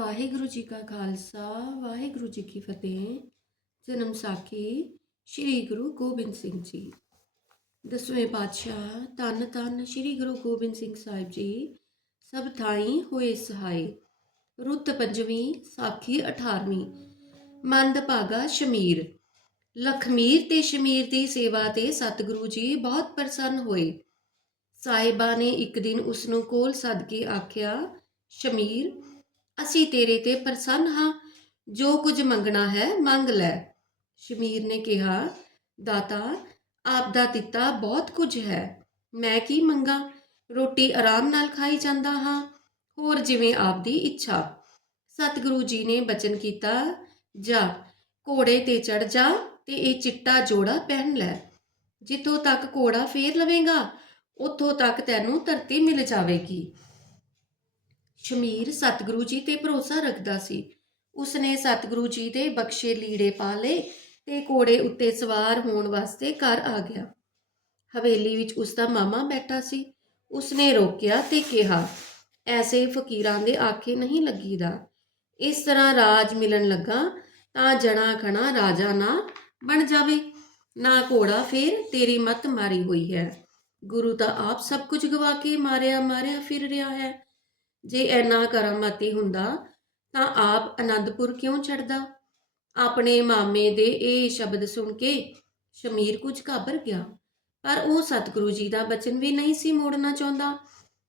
ਵਾਹਿਗੁਰੂ ਜੀ ਕਾ ਖਾਲਸਾ, ਵਾਹਿਗੁਰੂ ਜੀ ਕੀ ਫਤਿਹ। ਜਨਮ ਸਾਖੀ ਸ੍ਰੀ ਗੁਰੂ ਗੋਬਿੰਦ ਸਿੰਘ ਜੀ। ਦਸਵੇਂ ਪਾਤਸ਼ਾਹ ਤਨ ਤਨ ਸ੍ਰੀ ਗੁਰੂ ਗੋਬਿੰਦ ਸਿੰਘ ਸਾਹਿਬ ਜੀ, ਸਭ ਥਾਈ ਹੋਏ ਸਹਾਈ। ਰੁੱਤ ਪੰਜਵੀਂ ਸਾਖੀ 18ਵੀਂ ਮੰਦ ਭਾਗਾ ਸ਼ਮੀਰ। ਲਖਮੀਰ ਤੇ ਸ਼ਮੀਰ ਦੀ ਸੇਵਾ ਤੇ ਸਤਿਗੁਰੂ ਜੀ ਬਹੁਤ ਪ੍ਰਸੰਨ ਹੋਏ। ਸਾਹਿਬਾ ਨੇ ਇੱਕ ਦਿਨ ਉਸ ਨੂੰ ਕੋਲ ਸੱਦ ਕੇ ਆਖਿਆ, ਸ਼ਮੀਰ ਅਸੀਂ ਤੇਰੇ ਤੇ ਪ੍ਰਸੰਨ ਹਾਂ, ਜੋ ਕੁਝ ਮੰਗਣਾ ਹੈ ਮੰਗ ਲੈ। ਸ਼ਮੀਰ ਨੇ ਕਿਹਾ, ਦਾਤਾ, ਆਪ ਦਾ ਦਿੱਤਾ ਬਹੁਤ ਕੁਝ ਹੈ, ਮੈਂ ਕੀ ਮੰਗਾ? ਰੋਟੀ ਆਰਾਮ ਨਾਲ ਖਾਈ ਜਾਂਦਾ ਹਾਂ, ਹੋਰ ਜਿਵੇਂ ਆਪ ਦੀ ਇੱਛਾ। ਸਤਿਗੁਰੂ ਜੀ ਨੇ ਬਚਨ ਕੀਤਾ, ਜਾ, ਘੋੜੇ ਤੇ ਚੜ ਜਾ ਤੇ ਇਹ ਚਿੱਟਾ ਜੋੜਾ ਪਹਿਨ ਲੈ। ਜਿੱਥੋਂ ਤੱਕ ਘੋੜਾ ਫੇਰ ਲਵੇਂਗਾ, ਉੱਥੋਂ ਤੱਕ ਤੈਨੂੰ ਧਰਤੀ ਮਿਲ ਜਾਵੇਗੀ। ਸ਼ਮੀਰ ਸਤਿਗੁਰੂ ਜੀ ਤੇ ਭਰੋਸਾ ਰੱਖਦਾ ਸੀ। ਉਸਨੇ ਸਤਿਗੁਰੂ ਜੀ ਦੇ ਬਖਸ਼ੇ ਲੀੜੇ ਪਾ ਲਏ ਤੇ ਘੋੜੇ ਉੱਤੇ ਸਵਾਰ ਹੋਣ ਵਾਸਤੇ ਘਰ ਆ ਗਿਆ। ਹਵੇਲੀ ਵਿੱਚ ਉਸ ਦਾ ਮਾਮਾ ਬੈਠਾ ਸੀ। ਉਸਨੇ ਰੋਕਿਆ ਤੇ ਕਿਹਾ, ਐਸੇ ਫਕੀਰਾਂ ਦੇ ਆਖੇ ਨਹੀਂ ਲੱਗੀਦਾ। ਇਸ ਤਰ੍ਹਾਂ ਰਾਜ ਮਿਲਣ ਲੱਗਾ ਤਾਂ ਜਣਾ ਖਣਾ ਰਾਜਾ ਨਾ ਬਣ ਜਾਵੇ। ਨਾ ਘੋੜਾ ਫੇਰ ਤੇਰੀ ਮਤ ਮਾਰੀ ਹੋਈ ਹੈ। ਗੁਰੂ ਤਾਂ ਆਪ ਸਭ ਕੁਝ ਗਵਾ ਕੇ ਮਾਰਿਆ ਮਾਰਿਆ ਫਿਰ ਰਿਹਾ ਹੈ। ਜੇ ਐਨਾ ਕਰਾਮਾਤੀ ਹੁੰਦਾ, ਤਾਂ ਆਪ ਅਨੰਦਪੁਰ ਕਿਉਂ ਛੱਡਦਾ? ਆਪਣੇ ਮਾਮੇ ਦੇ ਇਹ ਸ਼ਬਦ ਸੁਣ ਕੇ ਸ਼ਮੀਰ ਕੁਝ ਘਾਬਰ ਗਿਆ, ਪਰ ਉਹ ਸਤਿਗੁਰੂ ਜੀ ਦਾ ਬਚਨ ਵੀ ਨਹੀਂ ਸੀ ਮੋੜਨਾ ਚਾਹੁੰਦਾ,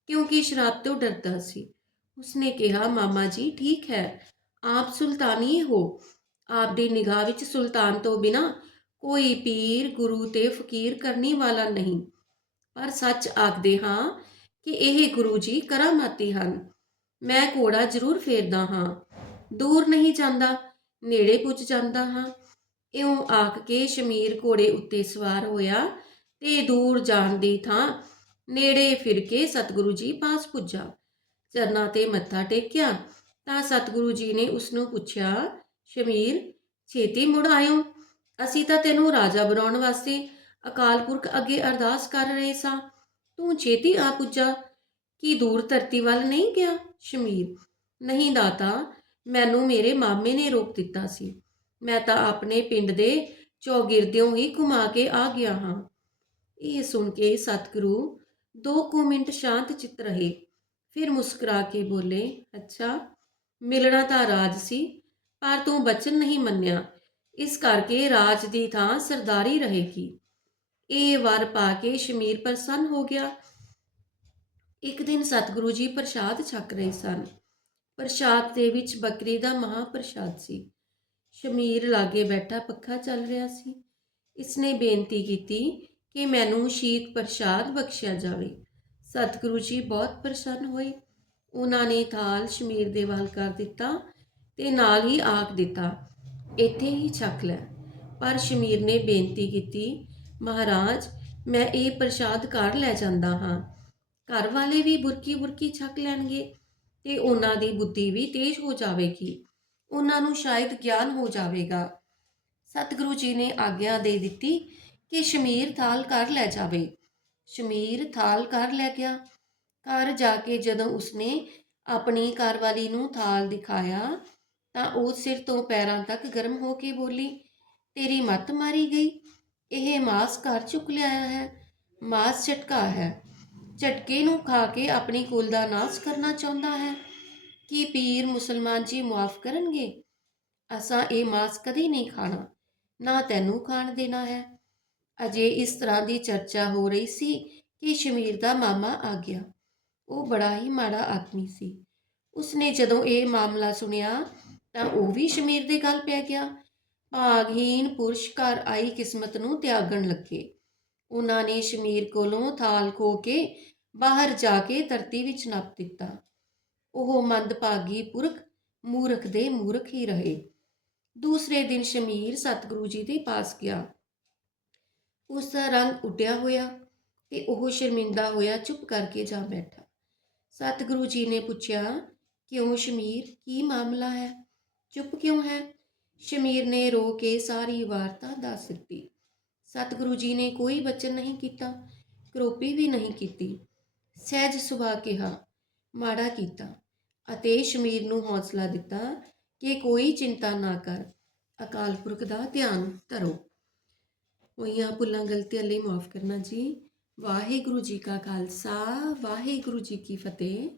ਕਿਉਂਕਿ ਸ਼ਰਾਬ ਤੋਂ ਡਰਦਾ ਸੀ। ਉਸਨੇ ਕਿਹਾ, ਮਾਮਾ ਜੀ, ਠੀਕ ਹੈ, ਆਪ ਸੁਲਤਾਨੀ ਹੋ। ਆਪ ਦੀ ਨਿਗਾਹ ਵਿੱਚ ਸੁਲਤਾਨ ਤੋਂ ਬਿਨਾ ਕੋਈ ਪੀਰ, ਗੁਰੂ ਤੇ ਫਕੀਰ ਕਰਨੀ ਵਾਲਾ ਨਹੀਂ। ਪਰ ਸੱਚ ਆਖਦੇ ਹਾਂ ਕਿ ਇਹ ਗੁਰੂ ਜੀ ਕਰਾਮਾਤੀ ਹਨ। ਮੈਂ ਘੋੜਾ ਜ਼ਰੂਰ ਫੇਰਦਾ ਹਾਂ। ਦੂਰ ਨਹੀਂ ਜਾਂਦਾ, ਨੇੜੇ ਪੁੱਜ ਜਾਂਦਾ ਹਾਂ। ਇਉਂ ਆਖ ਕੇ ਸ਼ਮੀਰ ਘੋੜੇ ਉੱਤੇ ਸਵਾਰ ਹੋਇਆ ਤੇ ਦੂਰ ਜਾਣ ਦੀ ਥਾਂ ਨੇੜੇ ਫਿਰ ਕੇ ਸਤਿਗੁਰੂ ਜੀ ਪਾਸ ਪੁੱਜਾ। ਚਰਨਾਂ ਤੇ ਮੱਥਾ ਟੇਕਿਆ ਤਾਂ ਸਤਿਗੁਰੂ ਜੀ ਨੇ ਉਸ ਨੂੰ ਪੁੱਛਿਆ, ਸ਼ਮੀਰ, ਛੇਤੀ ਮੁੜ ਆਇਓ। ਅਸੀਂ ਤਾਂ ਤੈਨੂੰ ਰਾਜਾ ਬਣਾਉਣ ਵਾਸਤੇ ਅਕਾਲ ਪੁਰਖ ਅੱਗੇ ਅਰਦਾਸ ਕਰ ਰਹੇ ਸਾਂ। ਤੂੰ ਛੇਤੀ ਆ ਪੁੱਜਾ ਕੀ ਦੂਰ ਧਰਤੀ ਵੱਲ ਨਹੀਂ ਗਿਆ ਸ਼ਮੀਰ। ਨਹੀਂ ਦਾਤਾ, ਮੈਨੂੰ ਮੇਰੇ ਮਾਮੇ ਨੇ ਰੋਕ ਦਿੱਤਾ ਸੀ। ਮੈਂ ਤਾਂ ਆਪਣੇ ਪਿੰਡ ਦੇ ਚੌਗਿਰਦਿਓਂ ਹੀ ਘੁਮਾ ਕੇ ਆ ਗਿਆ ਹਾਂ। ਇਹ ਸੁਣ ਕੇ ਸਤਿਗੁਰੂ ਦੋ ਕੁ ਮਿੰਟ ਸ਼ਾਂਤ ਚਿੱਤ ਰਹੇ। ਫਿਰ ਮੁਸਕਰਾ ਕੇ ਬੋਲੇ, ਅੱਛਾ, ਮਿਲਣਾ ਤਾਂ ਰਾਜ ਸੀ, ਪਰ ਤੂੰ ਬਚਨ ਨਹੀਂ ਮੰਨਿਆ। ਇਸ ਕਰਕੇ ਰਾਜ ਦੀ ਥਾਂ ਸਰਦਾਰੀ ਰਹੇਗੀ। ਇਹ ਵਰ ਪਾ ਕੇ ਸ਼ਮੀਰ ਪ੍ਰਸੰਨ ਹੋ ਗਿਆ। ਇੱਕ ਦਿਨ ਸਤਿਗੁਰੂ ਜੀ ਪ੍ਰਸ਼ਾਦ ਛਕ ਰਹੇ ਸਨ। ਪ੍ਰਸ਼ਾਦ ਦੇ ਵਿੱਚ ਬੱਕਰੀ ਦਾ ਮਹਾਪ੍ਰਸ਼ਾਦ ਸੀ। ਸ਼ਮੀਰ ਲਾਗੇ ਬੈਠਾ ਪੱਖਾ ਚੱਲ ਰਿਹਾ ਸੀ। ਇਸਨੇ ਬੇਨਤੀ ਕੀਤੀ ਕਿ ਮੈਨੂੰ ਸ਼ੀਤ ਪ੍ਰਸ਼ਾਦ ਬਖਸ਼ਿਆ ਜਾਵੇ। ਸਤਿਗੁਰੂ ਜੀ ਬਹੁਤ ਪ੍ਰਸੰਨ ਹੋਏ। ਉਹਨਾਂ ਨੇ ਥਾਲ ਸ਼ਮੀਰ ਦੇ ਵੱਲ ਕਰ ਦਿੱਤਾ ਤੇ ਨਾਲ ਹੀ ਆਖ ਦਿੱਤਾ, ਇੱਥੇ ਹੀ ਛਕ ਲੈ। ਪਰ ਸ਼ਮੀਰ ਨੇ ਬੇਨਤੀ ਕੀਤੀ ਮਹਾਰਾਜ, ਮੈਂ ਇਹ ਪ੍ਰਸ਼ਾਦ ਘਰ ਲੈ ਜਾਂਦਾ ਹਾਂ। ਘਰ ਵਾਲੇ ਵੀ ਬੁਰਕੀ ਬੁਰਕੀ ਛਕ ਲੈਣਗੇ ਤੇ ਉਹਨਾਂ ਦੀ ਬੁੱਧੀ ਵੀ ਤੇਜ਼ ਹੋ ਜਾਵੇਗੀ। ਉਹਨਾਂ ਨੂੰ ਸ਼ਾਇਦ ਗਿਆਨ ਹੋ ਜਾਵੇਗਾ। ਸਤਿਗੁਰੂ ਜੀ ਨੇ ਆਗਿਆ ਦੇ ਦਿੱਤੀ ਕਿ ਸ਼ਮੀਰ ਥਾਲ ਕਰ ਲੈ ਜਾਵੇ। ਸ਼ਮੀਰ ਥਾਲ ਕਰ ਲੈ ਗਿਆ। ਘਰ ਜਾ ਕੇ ਜਦੋਂ ਉਸਨੇ ਆਪਣੀ ਘਰਵਾਲੀ ਨੂੰ ਥਾਲ ਦਿਖਾਇਆ, ਤਾਂ ਉਹ ਸਿਰ ਤੋਂ ਪੈਰਾਂ ਤੱਕ ਗਰਮ ਹੋ ਕੇ ਬੋਲੀ, ਤੇਰੀ ਮੱਤ ਮਾਰੀ ਗਈ। ਇਹ ਮਾਸ ਘਰ ਚੁੱਕ ਲਿਆਇਆ ਹੈ। ਮਾਸ ਝਟਕਾ ਹੈ। ਝਟਕੇ ਨੂੰ ਖਾ ਕੇ ਆਪਣੀ ਕੁਲ ਦਾ ਨਾਸ ਕਰਨਾ ਚਾਹੁੰਦਾ ਹੈ। ਕੀ ਪੀਰ ਮੁਸਲਮਾਨ ਜੀ ਮਾਫ ਕਰਨਗੇ? ਅਸਾਂ ਇਹ ਮਾਸ ਕਦੀ ਨਹੀਂ ਖਾਣਾ। ਨਾ ਤੈਨੂੰ ਖਾਣ ਦੇਣਾ ਹੈ। ਅਜੇ ਇਸ ਤਰ੍ਹਾਂ ਦੀ ਚਰਚਾ ਹੋ ਰਹੀ ਸੀ ਕਿ ਸ਼ਮੀਰ ਦਾ ਮਾਮਾ ਆ ਗਿਆ। ਉਹ ਬੜਾ ਹੀ ਮਾੜਾ ਆਦਮੀ ਸੀ। ਉਸਨੇ ਜਦੋਂ ਇਹ ਮਾਮਲਾ ਸੁਣਿਆ ਤਾਂ ਉਹ ਵੀ ਸ਼ਮੀਰ ਦੇ ਗੱਲ ਪੈ ਗਿਆ। ਭਾਗਹੀਣ ਪੁਰਸ਼ ਘਰ ਆਈ ਕਿਸਮਤ ਨੂੰ ਤਿਆਗਣ ਲੱਗੇ। ਉਹਨਾਂ ਨੇ ਸ਼ਮੀਰ ਕੋਲੋਂ ਥਾਲ ਖੋ ਕੇ ਬਾਹਰ ਜਾ ਕੇ ਧਰਤੀ ਵਿੱਚ ਨੱਪ ਦਿੱਤਾ। ਉਹ ਮੰਦਭਾਗੀ ਪੁਰਖ, ਮੂਰਖ ਦੇ ਮੂਰਖ ਹੀ ਰਹੇ। ਦੂਸਰੇ ਦਿਨ ਸ਼ਮੀਰ ਸਤਿਗੁਰੂ ਜੀ ਦੇ ਪਾਸ ਗਿਆ। ਉਸ ਦਾ ਰੰਗ ਉੱਡਿਆ ਹੋਇਆ ਤੇ ਉਹ ਸ਼ਰਮਿੰਦਾ ਹੋਇਆ ਚੁੱਪ ਕਰਕੇ ਜਾ ਬੈਠਾ। ਸਤਿਗੁਰੂ ਜੀ ਨੇ ਪੁੱਛਿਆ, ਕਿਉਂ ਸ਼ਮੀਰ? ਕੀ ਮਾਮਲਾ ਹੈ? ਚੁੱਪ ਕਿਉਂ ਹੈ? ਸ਼ਮੀਰ ਨੇ ਰੋ ਕੇ ਸਾਰੀ ਵਾਰਤਾ ਦੱਸ ਦਿੱਤੀ। ਸਤਿਗੁਰੂ ਜੀ ਨੇ ਕੋਈ ਬਚਨ ਨਹੀਂ ਕੀਤਾ, ਕਰੋਪੀ ਵੀ ਨਹੀਂ ਕੀਤੀ। ਸਹਿਜ ਸੁਭਾ ਕਿਹਾ, ਮਾੜਾ ਕੀਤਾ ਅਤੇ ਸ਼ਮੀਰ ਨੂੰ ਹੌਸਲਾ ਦਿੱਤਾ ਕਿ ਕੋਈ ਚਿੰਤਾ ਨਾ ਕਰ, ਅਕਾਲ ਪੁਰਖ ਦਾ ਧਿਆਨ ਧਰੋ। ਹੋਈਆਂ ਭੁੱਲਾਂ ਗਲਤੀਆਂ ਲਈ ਮਾਫ ਕਰਨਾ ਜੀ। ਵਾਹਿਗੁਰੂ ਜੀ ਕਾ ਖਾਲਸਾ, ਵਾਹਿਗੁਰੂ ਜੀ ਕੀ ਫਤਿਹ।